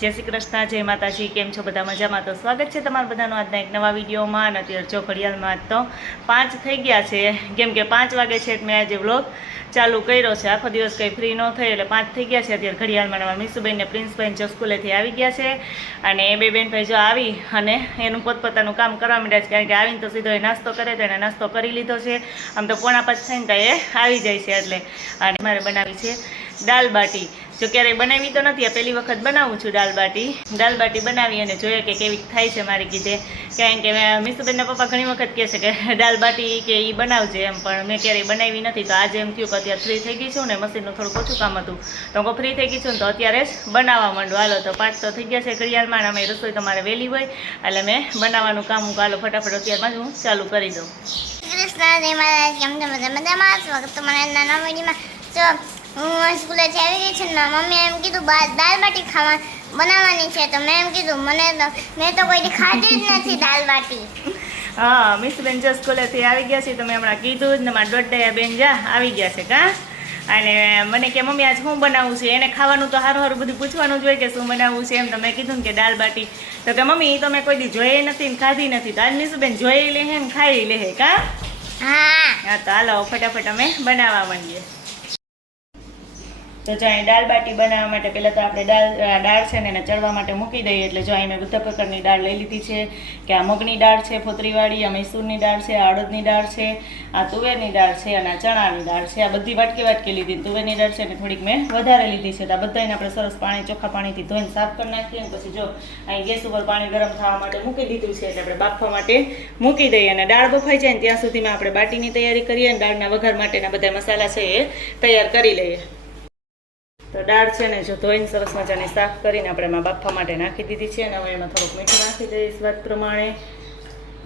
જય શ્રી કૃષ્ણ, જય માતાજી, કેમ છો બધા મજામાં? તો સ્વાગત છે તમારા બધાનું આજના એક નવા વિડીયોમાં. અને અત્યારે જો ઘડિયાળમાં તો પાંચ થઈ ગયા છે. કેમ કે પાંચ વાગે છે મેં આજે વ્લોગ ચાલુ કર્યો છે. આખો દિવસ કંઈ ફ્રી ન થયો એટલે પાંચ થઈ ગયા છે. અત્યારે ઘડિયાળમાં નવા મીસુબેન ને પ્રિન્સબેન જો સ્કૂલેથી આવી ગયા છે. અને એ બે બેન ભાઈ જો આવી અને એનું પોતપોતાનું કામ કરવા માંડ્યા છે. કારણ કે આવીને તો સીધો એ નાસ્તો કરે તો એને નાસ્તો કરી લીધો છે. આમ તો પોણા પાંચ થઈને તો એ આવી જાય છે એટલે. અને મારે બનાવી છે દાલ બાટી. જો ક્યારેય બનાવી તો નથી, આ પહેલી વખત બનાવું છું દાલ બાટી. દાલ બાટી બનાવી અને જોઈએ કે કેવી થાય છે મારી કીધે. કારણ કે મેં મિસુબેનના પપ્પા ઘણી વખત કહે છે કે દાલ બાટી કે એ બનાવજે એમ, પણ મેં ક્યારેય બનાવી નથી. તો આજે એમ થયું કે અત્યારે ફ્રી થઈ ગઈ છું ને મશીનનું થોડું ઓછું કામ હતું. તો હું ફ્રી થઈ ગઈ છું તો અત્યારે જ બનાવવા માંડું. હાલો, તો પાંચ તો થઈ ગયા છે ઘડિયાળમાં અમે રસોઈ તમારે વહેલી હોય, એટલે મેં બનાવવાનું કામ હું હાલો, ફટાફટ અત્યારમાં જ હું ચાલુ કરી દઉં. કૃષ્ણ મહારાજ કેમ તમે મજામાં? સ્વાગત તમારા નાના વિડીયોમાં હું સ્કૂલે આવી ગઈ છું ને મમ્મી એમ કીધું દાળ બાટી ખાવા બનાવવાની છે તો મેં એમ કીધું મને મેં તો કોઈ ખાધી જ નથી દાળ બાટી. હા મિસબેન જો સ્કૂલેથી આવી ગયા છે તમે હમણાં કીધું જ ને મારા દોઢ બેન જા આવી ગયા છે કા? અને મને કે મમ્મી આજ શું બનાવવું છે? એને ખાવાનું તો સારું સારું બધું પૂછવાનું જ હોય કે શું બનાવવું છે એમ તમે કીધું ને કે દાળ બાટી. તો કે મમ્મી તો મેં કોઈ દી જોઈ નથી ને ખાધી નથી. તો આજ મિસુબેન જોઈ લે ને ખાઈ લે કા? હા. હા તો હાલો ફટાફટ અમે બનાવવા માંડીએ. તો જો અહીં દાળ બાટી બનાવવા માટે પહેલાં તો આપણે દાળ દાળ છે ને એને ચડવા માટે મૂકી દઈએ. એટલે જો અહીં મેં બધા પ્રકારની દાળ લઈ લીધી છે, કે આ મગની દાળ છે, ફોતરીવાળી, આ મૈસૂરની દાળ છે, આ અડદની દાળ છે, આ તુવેરની દાળ છે અને આ ચણાની દાળ છે. આ બધી વાટકી વાટકી લીધી. તુવેરની દાળ છે ને થોડીક મેં વધારે લીધી છે. તો આ બધાને આપણે સરસ પાણી, ચોખ્ખા પાણીથી ધોઈને સાફ કરી નાખીએ પછી જો અહીં ગેસ ઉપર પાણી ગરમ થવા માટે મૂકી દીધું છે, એટલે આપણે બાફવા માટે મૂકી દઈએ. અને દાળ બફાઈ જાય ને ત્યાં સુધીમાં આપણે બાટીની તૈયારી કરીએ અને દાળના વઘાર માટેના બધા મસાલા છે એ તૈયાર કરી લઈએ. તો દાળ છે ને જો ધોઈને સરસ મજાની સાફ કરીને આપણે એમાં બાફવા માટે નાખી દીધી છે અને હવે એમાં થોડુંક મીઠું નાખી દઈએ સ્વાદ પ્રમાણે.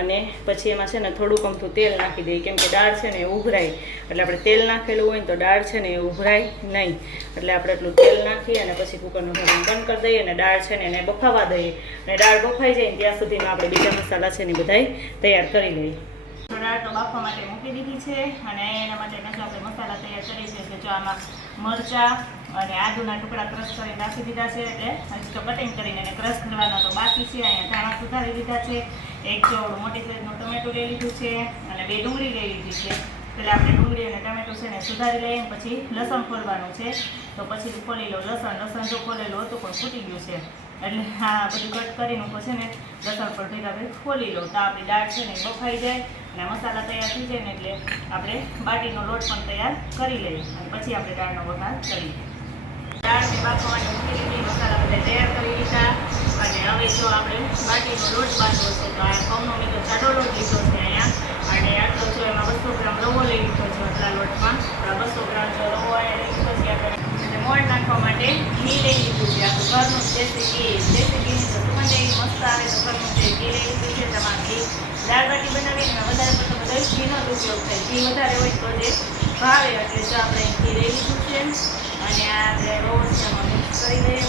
અને પછી એમાં છે ને થોડુંક અમથું તેલ નાખી દઈએ. કેમ કે દાળ છે ને એ ઉભરાય. એટલે આપણે તેલ નાખેલું હોય ને તો દાળ છે ને એ ઉભરાય નહીં. એટલે આપણે એટલું તેલ નાખીએ અને પછી કુકરનું ઢાંકણ બંધ કરી દઈએ અને દાળ છે ને એને બફાવા દઈએ. અને દાળ બફાઈ જાય ને ત્યાં સુધીમાં આપણે બીજા મસાલા છે ને બધાય તૈયાર કરી લઈએ. તો દાળ તો બાફવા માટે મૂકી દીધી છે અને એના માટે આપણે મસાલા તૈયાર કરીએ છીએ જો આમાં મરચાં અને આદુના ટુકડા ક્રશ કરીને નાખી દીધા છે એટલે હજી તો કટિંગ કરીને એને ક્રશ કરવાના તો બાકી છે. અહીંયા ધાણા સુધારી દીધા છે. એક ચોળ મોટી સાઈઝનું ટમેટું લઈ લીધું છે અને બે ડુંગળી લઈ લીધી છે. એટલે આપણે ડુંગળી અને ટમેટું છે ને સુધારી લઈએ પછી લસણ ખોલવાનું છે. તો પછી ખોલી લો લસણ લસણ જો ખોલેલું હતું પણ ફૂટી ગયું છે. એટલે હા બધું કટ કરીને ઉપર છે ને લસણ પર ભેગા ભેગ ખોલી લો. તો આપણી દાળ છે ને બફાઈ જાય અને મસાલા તૈયાર થઈ જાય ને એટલે આપણે બાટીનો લોટ પણ તૈયાર કરી લઈએ અને પછી આપણે દાળનો વઘાર કરીએ. દાળને બાફવાની મૂકી દીધી મસાલા તૈયાર કરી લીધા અને હવે જો આપણે બાટીનો લોટ બાંધવો છે તો આ ઘઉંનો મેં તો જાડો લીધો છે અહીંયા અને આટલો જો એમાં બસો ગ્રામ રવો લઈ લીધો છે આટલા લોટમાં આ બસો ગ્રામ જો રવો અહીંયા લીધો છે આપણે અને મોણ નાખવા માટે ઘી લઈ લીધું છે આપણું ઘરનું દેશી ઘી દેશી ઘીની મસ્ત આવે તો જે ઘી લઈ લીધું છે તમારે ઘી દાળ બાટી બનાવીને વધારે પડતો બધો ઘીનો જ ઉપયોગ થાય. ઘી વધારે હોય તો જે ભાવે એટલે જો આપણે ઘી લઈ લીધું છે. અને આ આપણે રોજ એમાં મિક્સ કરી દઈએ.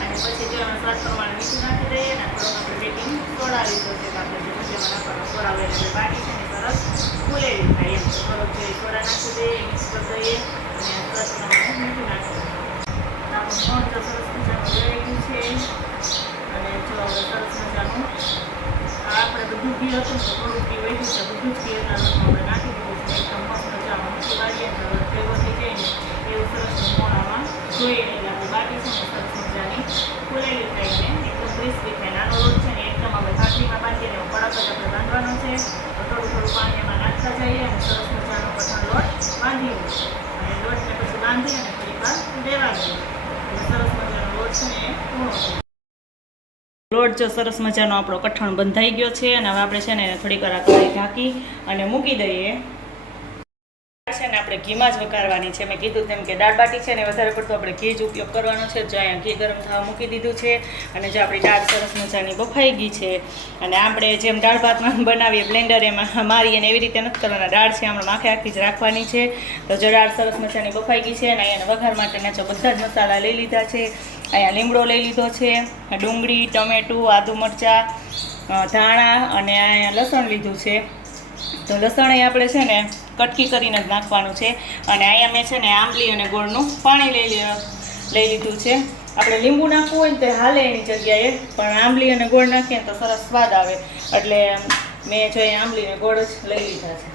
અને પછી જો એમાં સ્વાદ પ્રમાણે મીઠું નાખી દઈએ અને થોડોક આપણે બેકિંગ સોડા લીધો છે આપણે જે મજામાં નાખવાનો સોડા એટલે બાટી છે ને સરસ ફૂલેલી થાય એમ. થોડોક જે સોડા નાખી દઈએ મિક્સ કરી દઈએ. અને સ્વાદ પ્રમાણે મીઠું નાખી દઈએ. આપણું તો સરસ મજાનું રેડી છે. અને જો સરસ મજાનું આપણે બધું ઘી હતું થોડું ઘી વધ્યું છે. બધું જ ઘી હતા આપણે નાખી દીધું છે એકદમ મસ્ત મજાનું મીઠી વાળીએ ને તો ભેગો થઈ જાય ને એવું સરસ મોણામાં જોઈએ નહીં આપણે બાટી છે ને સરસ મજાની ફૂલેલી થાય ને એકદમ ક્રિસ્પી થાય નાનો લોટ છે ને એકદમ આપણે ભાખરીમાં બાંધીને કડક જ આપણે બાંધવાનો છે થોડું થોડું પાણી એમાં નાખતા જઈએ અને સરસ મજાનો કઠણ લોટ બાંધી અને પછી બાંધી અને દઈએ સરસ મજાનો લોટ છે ને જો સરસ મજાનો આપણો કઠણ બંધાઈ ગયો છે અને હવે આપણે છે ને થોડીક વાર આ ઢાંકી અને મૂકી દઈએ આપણે ઘીમાં જ વઘારવાની છે. મેં કીધું તેમ કે દાળ બાટી છે ને વધારે પડતો આપણે ઘી જ ઉપયોગ કરવાનો છે. જો અહીંયા ઘી ગરમ થવા મૂકી દીધું છે અને જો આપણી દાળ સરસ મજાની બફાઈ ગઈ છે અને આપણે જેમ દાળ ભાતમાં બનાવીએ બ્લેન્ડર એમાં મારીએ ને એવી રીતે નથી કરવાના. દાળ છે આપણે માખે આખી જ રાખવાની છે. તો જો દાળ સરસ મજાની બફાઈ ગઈ છે અને અહીંયા વઘાર માટેના જો બધા જ મસાલા લઈ લીધા છે. અહીંયા લીમડો લઈ લીધો છે, ડુંગળી, ટમેટું, આદુ મરચાં ધાણા અને અહીંયા લસણ લીધું છે. તો લસણ એ આપણે છે ને કટકી કરીને જ નાખવાનું છે. અને અહીંયા મેં છે ને આંબલી અને ગોળનું પાણી લઈ લઈ લીધું છે. આપણે લીંબુ નાખવું હોય ને તે હાલે એની જગ્યાએ, પણ આંબલી અને ગોળ નાખીએ ને તો સરસ સ્વાદ આવે. એટલે મેં જો આંબલી અને ગોળ જ લઈ લીધા છે.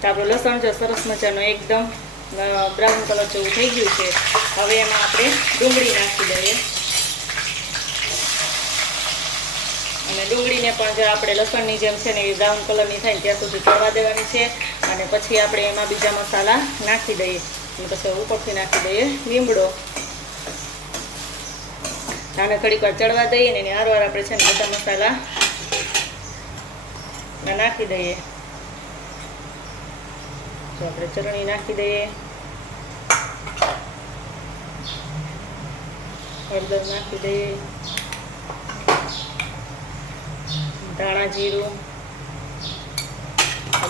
તો આપણું લસણ જો સરસ મજાનું એકદમ બ્રાઉન કલર જેવું થઈ ગયું છે. હવે એમાં આપણે ડુંગળી નાખી દઈએ. અને ડુંગળીને પણ જો આપણે લસણની જેમ છે ને એવી બ્રાઉન કલરની થાય ત્યાં સુધી ચડવા દેવાની છે. અને પછી આપણે એમાં બીજા મસાલા નાખી દઈએ. અને પછી ઉપરથી નાખી દઈએ લીમડો. આને થોડીક વાર ચડવા દઈએ ને એની હારવાર આપણે છે ને બધા મસાલા નાખી દઈએ. તો આપણે ચટણી નાખી દઈએ. હળદર નાખી દઈએ. ધાણા જીરું.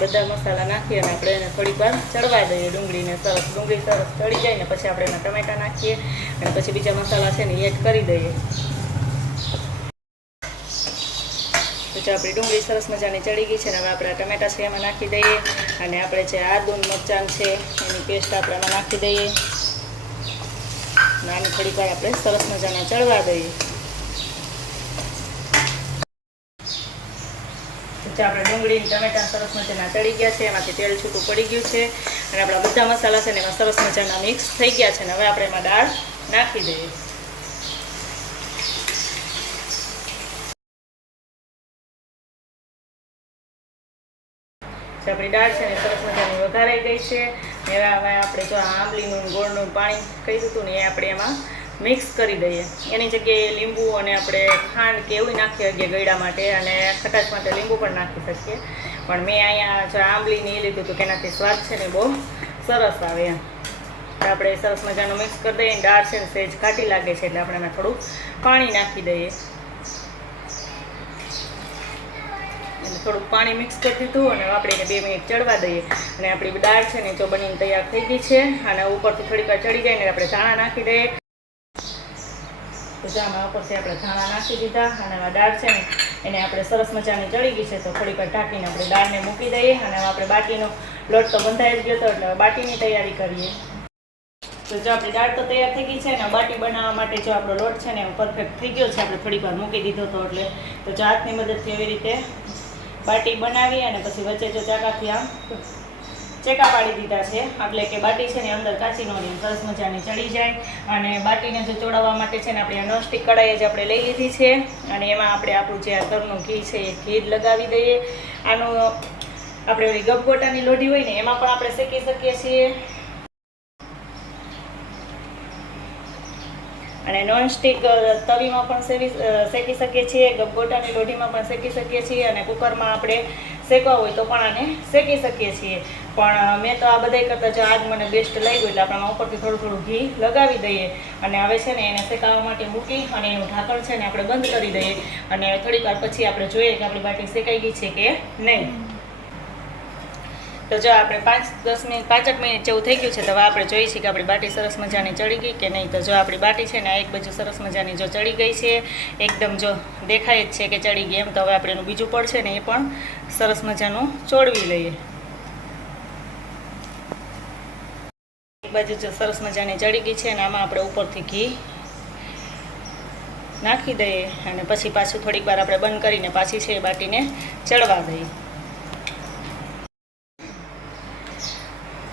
બધા મસાલા નાખીએ અને આપણે એને થોડીક વાર ચડવા દઈએ ડુંગળીને સરસ. ડુંગળી સરસ ચડી જાય ને પછી આપણે એના ટમેટા નાખીએ અને પછી બીજા મસાલા છે ને એડ કરી દઈએ. પછી આપણી ડુંગળી સરસ મજાની ચડી ગઈ છે ને હવે આપણે ટમેટા છે એમાં નાખી દઈએ અને આપણે જે આદુન મરચાં છે એની પેસ્ટ આપણે એમાં નાખી દઈએ. અને આની થોડીક વાર આપણે સરસ મજાના ચડવા દઈએ. તો આપણે ડુંગળી ટમેટા સરસ મજાના ચડી ગયા છે. એમાંથી તેલ છૂટું પડી ગયું છે અને આપણા બધા મસાલા છે એમાં સરસ મજાના મિક્સ થઈ ગયા છે. હવે આપણે એમાં દાળ નાખી દઈએ. આપણી દાળ છે ને સરસ મજાની વઘારાઈ ગઈ છે. હવે આપણે જો આંબલીનું ગોળનું પાણી કહી દીધું ને એ આપણે એમાં મિક્સ કરી દઈએ. એની જગ્યાએ લીંબુ અને આપણે ખાંડ કે એવું નાખી શકીએ ગળ્યા માટે અને ખટાશ માટે લીંબુ પણ નાખી શકીએ. પણ મેં અહીંયા જો આંબલીને એ લીધું હતું કે એનાથી સ્વાદ છે ને બહુ સરસ આવે એમ. આપણે સરસ મજાનું મિક્સ કરી દઈએ ડાળ છે ને સહેજ ઘાટી લાગે છે એટલે આપણે એમાં થોડું પાણી નાખી દઈએ. થોડુંક પાણી મિક્સ કરી દીધું અને આપણે એને બે મિનિટ ચડવા દઈએ. અને આપણી દાળ છે ને જો બનીને તૈયાર થઈ ગઈ છે. અને ઉપરથી થોડીક વાર ચડી જાય ને આપણે ધાણા નાખી દઈએ. તો ઉપરથી આપણે ધાણા નાખી દીધા અને આ દાળ છે ને, એને આપણે સરસ મજાની ચડી ગઈ છે તો થોડીક વાર ઢાંકીને આપણે દાળને મૂકી દઈએ અને આપણે બાટીનો લોટ તો બંધાઈ જ ગયો હતો એટલે બાટીની તૈયારી કરીએ. તો જો આપણી દાળ તો તૈયાર થઈ ગઈ છે ને બાટી બનાવવા માટે જો આપણો લોટ છે ને પરફેક્ટ થઈ ગયો છે, આપણે થોડીક વાર મૂકી દીધો હતો એટલે તો જો મદદથી એવી રીતે બાટી બનાવી અને પછી વચ્ચે જો ચાકાથી આમ ચેકા પાડી દીધા છે. એટલે કે બાટી છે ને અંદર કાચી સરસ મજાની ચડી જાય. અને બાટીને જો ચોડાવવા માટે છે ને આપણે નોનસ્ટિક કઢાઈ જ આપણે લઈ લીધી છે. અને એમાં આપણે આપણું જે આ ઘરનું ઘી છે એ ઘી લગાવી દઈએ. આનું આપણે ઓલી ગપગોટાની લોઢી હોય ને એમાં પણ આપણે શેકી શકીએ છીએ. અને નોનસ્ટિક તવીમાં પણ સેવી શેકી શકીએ છીએ. ગપગોટાની લોઢીમાં પણ શેકી શકીએ છીએ. અને કુકરમાં આપણે શેકવા હોય તો પણ આને શેકી શકીએ છીએ. પણ મેં તો આ બધાય કરતાં જો આજ મને બેસ્ટ લાગ્યું એટલે આપણે ઉપરથી થોડું થોડું ઘી લગાવી દઈએ. અને હવે છે ને એને શેકાવા માટે મૂકી અને એનું ઢાંકણ છે ને આપણે બંધ કરી દઈએ. અને થોડીક વાર પછી આપણે જોઈએ કે આપણી બાટી શેકાઈ ગઈ છે કે નહીં. તો જો આપણે પાંચ, દસ મિનિટ પાંચક મિનિટ જેવું થઈ ગયું છે, તો હવે આપણે જોઈએ છીએ કે આપણી બાટી સરસ મજાની ચડી ગઈ કે નહીં. તો જો આપણી બાટી છે ને એક બાજુ સરસ મજાની જો ચડી ગઈ છે, એકદમ જો દેખાય જ છે કે ચડી ગઈ એમ. તો હવે આપણે એનું બીજું પડ છે ને એ પણ સરસ મજાનું ચોળવી લઈએ. એક બાજુ જો સરસ મજાની ચડી ગઈ છે અને આમાં આપણે ઉપરથી ઘી નાખી દઈએ અને પછી પાછું થોડીક વાર આપણે બંધ કરીને પાછી છે એ બાટીને ચડવા દઈએ.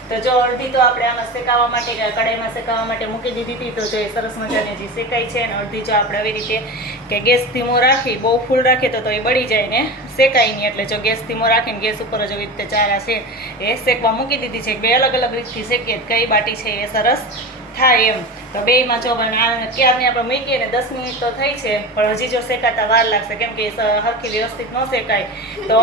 તો જો અડધી તો આપણે આમાં શેકાવા માટે કે કડાઈમાં શેકાવા માટે મૂકી દીધી હતી, તો જો એ સરસ મજાની જે શેકાઈ છે અને અડધી જો આપણે આવી રીતે કે ગેસ ધીમો રાખી, બહુ ફૂલ રાખીએ તો તો એ બળી જાય ને, શેકાય નહીં એટલે જો ગેસ ધીમો રાખીને ગેસ ઉપર જ એવી રીતે ચારા છે, એ શેકવા મૂકી દીધી છે. બે અલગ અલગ રીતથી શેકીએ, કઈ બાટી છે એ સરસ થાય એમ. તો બેયમાં જો ક્યારની આપણે મૂકીએ ને દસ મિનિટ તો થઈ છે, પણ હજી જો શેકાતા વાર લાગશે, કેમ કે હરખી વ્યવસ્થિત ન શેકાય. તો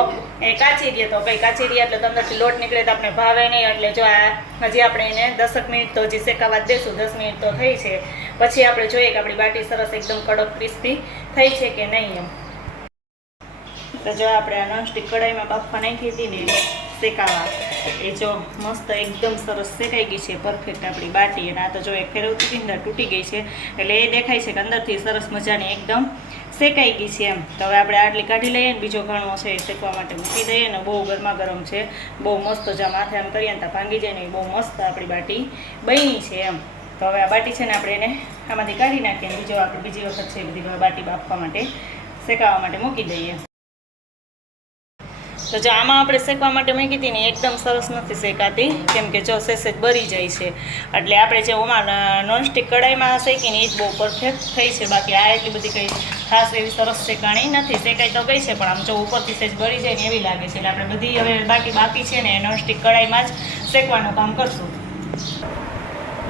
એ કાચી દે તો કઈ કાચી દે એટલે અંદરથી લોટ નીકળે તો આપણે ભાવે નહીં, એટલે જો આ હજી આપણે એને દસક મિનિટ તો હજી શેકાવા દેશું, દસ મિનિટ તો થઈ છે. પછી આપણે જોઈએ કે આપણી બાટી સરસ એકદમ કડક, ક્રિસ્પી થઈ છે કે નહીં એમ. તો જો આપણે આ નોનસ્ટિક કઢાઈમાં બાફવા નાખી હતી ને શેકાવા. એ જો મસ્ત એકદમ સરસ શેકાઈ ગઈ છે પરફેક્ટ આપણી બાટી. અને આ તો જો એક ફેરવતી હતી અંદર તૂટી ગઈ છે. એટલે એ દેખાય છે કે અંદરથી સરસ મજાની એકદમ શેકાઈ ગઈ છે એમ. તો હવે આપણે આટલી કાઢી લઈએ ને બીજો ઘણો છે એ શેકવા માટે મૂકી દઈએ ને બહુ ગરમા ગરમ છે. બહુ મસ્ત જો માથે આમ કરીએ ને તો ભાંગી જાય ને બહુ મસ્ત આપણી બાટી બની છે એમ. તો હવે આ બાટી છે ને આપણે એને આમાંથી કાઢી નાખીએ બીજો આપણે બીજી વખત છે બધી બાટી બાફવા માટે શેકાવા માટે મૂકી દઈએ. તો જો આમાં આપણે શેકવા માટે મૂકી હતી ને એકદમ સરસ નથી શેકાતી. કેમ કે જો સેસેજ બરી જાય છે. એટલે આપણે જે ઓમાં નોનસ્ટિક કડાઈમાં શેકીને એ જ બહુ પરફેક્ટ થઈ છે. બાકી આ એટલી બધી કંઈ ખાસ એવી સરસ શેકાણી નથી. શેકાઈ તો ગઈ છે, પણ આમ જો ઉપરથી સેજ બરી જાય ને એવી લાગે છે. એટલે આપણે બધી હવે બાકી બાકી છે ને નોનસ્ટિક કડાઈમાં જ શેકવાનું કામ કરશું.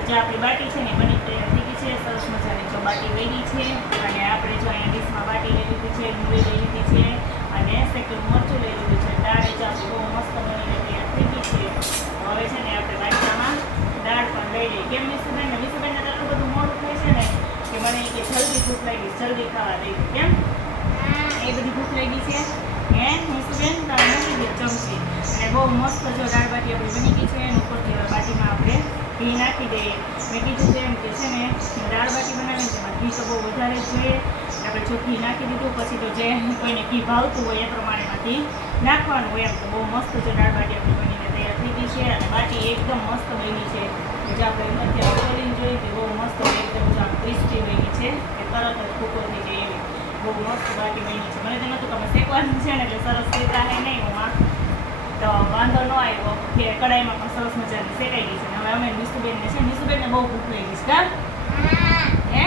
જે આપણી બાટી છે ને બની તૈયાર થઈ છે. સરસ મજાની જો બાટી વેગી છે. અને આપણે જો અહીંયા ડીશમાં બાટી લઈ લીધી છે ડુંગળી લઈ લીધી છે અને સેકન્ડ મરચું લઈ લીધું છે. ચાપી બહુ મસ્ત બનીને તૈયાર થઈ ગઈ છે. હવે છે ને આપણે બાટીમાં દાળ પણ લઈ લઈએ. કેમ મિસુબેન ને? મિસુબેનને તો આટલું બધું મોડું થાય છે ને કે મને કે જલ્દી ભૂખ લાગી જલ્દી ખાવા દઈ. કેમ? એ બધી ભૂખ લાગી છે. હે મિસુબેન તારે મૂકી દે ચમચી અને બહુ મસ્ત જો દાળ બાટી આપણી બની ગઈ છે એનું ઉપરથી બાટીમાં આપણે ઘી નાખી દઈએ મેં કીધું એમ કે છે ને, દાળ બાટી બનાવીને તેમાં ઘી તો બહુ વધારે જોઈએ. આપણે જો ઘી નાખી દીધું, પછી તો જે કોઈને ઘી ભાવતું હોય એ પ્રમાણેમાંથી નાખવાનું હોય એમ. તો બહુ મસ્ત છે દાળ બાટી આપણી બનીને તૈયાર થઈ ગઈ છે. અને બાટી એકદમ મસ્ત બની છે. જે આપણે અત્યારે ખોલીને જોઈ તે બહુ મસ્ત એકદમ જો આમ ક્રિસ્પી બની છે. કે તરત જ ભૂકો થઈ જાય એવી. બહુ મસ્ત બાટી બની છે. મને તો નહોતું તમે શેકવાનું છે ને એટલે સરસ શેકા હે નહીં ઓમાં તો વાંધો ન આવ્યો. કે કડાઈમાં પણ સરસ મજાની શેકાઈ ગઈ છે. હવે અમે નિશુબેનને છે નિશુબેનને બહુ ભૂખ લાગી છે કા હે?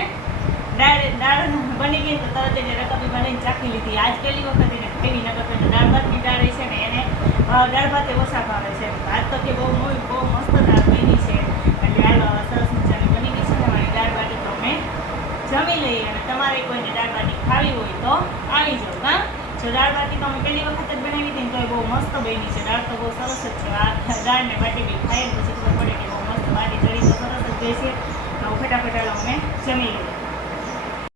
દાળ દાળ બની ગઈ તો તરત જ રકાબી બનાવીને ચાખી લીધી. આજ પહેલી વખત એને ખાવી નકર દાળ ભાતની દાળ છે ને એને દાળ ભાત એ ઓછા ભાવે છે.